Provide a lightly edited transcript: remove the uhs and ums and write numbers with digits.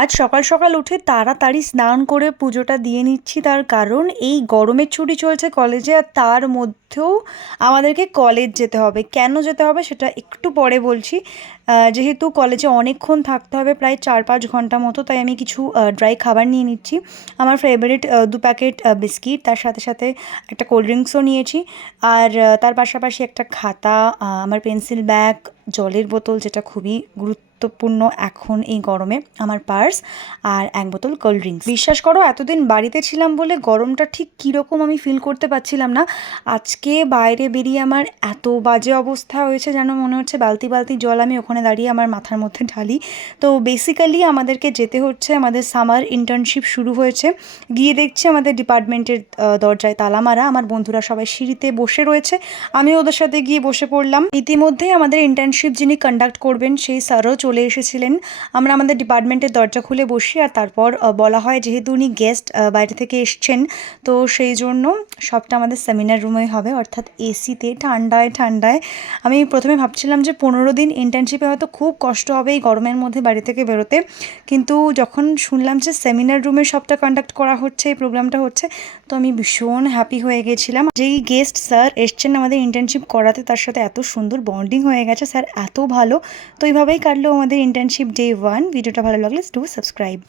আজ সকাল সকাল উঠে তাড়াতাড়ি স্নান করে পুজোটা দিয়ে নিচ্ছি, তার কারণ এই গরমের ছুটি চলছে কলেজে, আর তার মধ্যেও আমাদেরকে কলেজ যেতে হবে। কেন যেতে হবে সেটা একটু পরে বলছি। যেহেতু কলেজে অনেকক্ষণ থাকতে হবে, প্রায় 4-5 ঘন্টা মতো, তাই আমি কিছু ড্রাই খাবার নিয়ে নিচ্ছি। আমার ফেভারিট 2 প্যাকেট বিস্কিট, তার সাথে সাথে একটা কোল্ড ড্রিঙ্কসও নিয়েছি। আর তার পাশাপাশি একটা খাতা, আমার পেন্সিল ব্যাগ, জলের বোতল যেটা খুবই গুরুত্বপূর্ণ এখন এই গরমে, আমার পার্স, আর 1 বোতল কোল্ড ড্রিঙ্কস। বিশ্বাস করো, এতদিন বাড়িতে ছিলাম বলে গরমটা ঠিক কীরকম আমি ফিল করতে পারছিলাম না। আজকে বাইরে বেরিয়ে আমার এত বাজে অবস্থা হয়েছে, যেন মনে হচ্ছে বালতি বালতি জল আমি ওখানে দাঁড়িয়ে আমার মাথার মধ্যে ঢালি। তো বেসিক্যালি আমাদেরকে যেতে হচ্ছে, আমাদের সামার ইন্টার্নশিপ শুরু হয়েছে। গিয়ে দেখছি আমাদের ডিপার্টমেন্টের দরজায় তালা মারা। আমার বন্ধুরা সবাই সিঁড়িতে বসে রয়েছে, আমি ওদের সাথে গিয়ে বসে পড়লাম। ইতিমধ্যেই আমাদের ইন্টার্নশিপ যিনি কন্ডাক্ট করবেন সেই স্যারও চলে এসেছিলেন। আমরা আমাদের ডিপার্টমেন্টের দরজা খুলে বসি, আর তারপর বলা হয় যেহেতু উনি গেস্ট বাইরে থেকে এসছেন, তো সেই জন্য সবটা আমাদের সেমিনার রুমেই হবে, অর্থাৎ এসিতে, ঠান্ডায় ঠান্ডায়। আমি প্রথমে ভাবছিলাম যে 15 দিন ইন্টার্নশিপে হয়তো খুব কষ্ট হবে এই গরমের মধ্যে বাড়ি থেকে বেরোতে, কিন্তু যখন শুনলাম যে সেমিনার রুমে সবটা কন্ডাক্ট করা হচ্ছে, এই প্রোগ্রামটা হচ্ছে, তো আমি ভীষণ হ্যাপি হয়ে গেছিলাম। যেই গেস্ট স্যার এসছেন আমাদের ইন্টার্নশিপ করাতে, তার সাথে এত সুন্দর বন্ডিং হয়ে গেছে, স্যার এত ভালো। তো এইভাবেই কাটলো আমাদের ইন্টার্নশিপ ডে 1। ভিডিওটা ভালো লাগলে ডু সাবস্ক্রাইব।